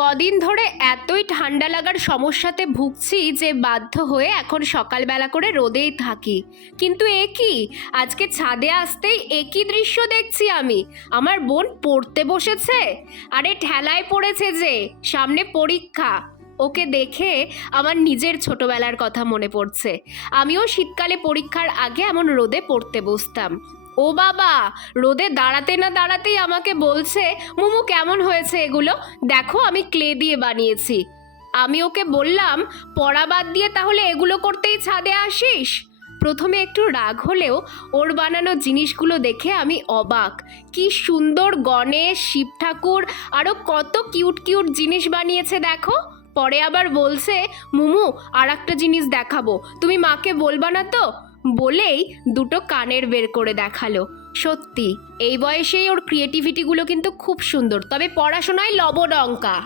কদিন ধরে এতই ঠান্ডা লাগার সমস্যাতে ভুগছি যে বাধ্য হয়ে এখন সকালবেলা করে রোদেই থাকি। কিন্তু এ কি, আজকে ছাদে আসতেই একই দৃশ্য দেখছি আমি। আমার বোন পড়তে বসেছে, আরে ঠেলায় পড়েছে যে, সামনে পরীক্ষা। ওকে দেখে আমার নিজের ছোটবেলার কথা মনে পড়ছে। আমিও শীতকালে পরীক্ষার আগে এমন রোদে পড়তে বসতাম। ও বাবা, রোদে দাঁড়াতে না দাঁড়াতেই আমাকে বলছে, মুমু কেমন হয়েছে এগুলো, দেখো আমি ক্লে দিয়ে বানিয়েছি। আমি ওকে বললাম, পড়া বাদ দিয়ে তাহলে এগুলো করতেই ছাদে আসিস। প্রথমে একটু রাগ হলেও ওর বানানো জিনিসগুলো দেখে আমি অবাক। কি সুন্দর গণেশ, শিব ঠাকুর, আরও কত কিউট কিউট জিনিস বানিয়েছে দেখো। পরে আবার বলছে, মুমু আর একটা জিনিস দেখাবো, তুমি মাকে বলবা না তো? বলেই দুটো কানের বের করে দেখালো। সত্যি এই বয়সেই ওর ক্রিয়েটিভিটিগুলো কিন্তু খুব সুন্দর, তবে পড়াশোনায় লবডঙ্কা।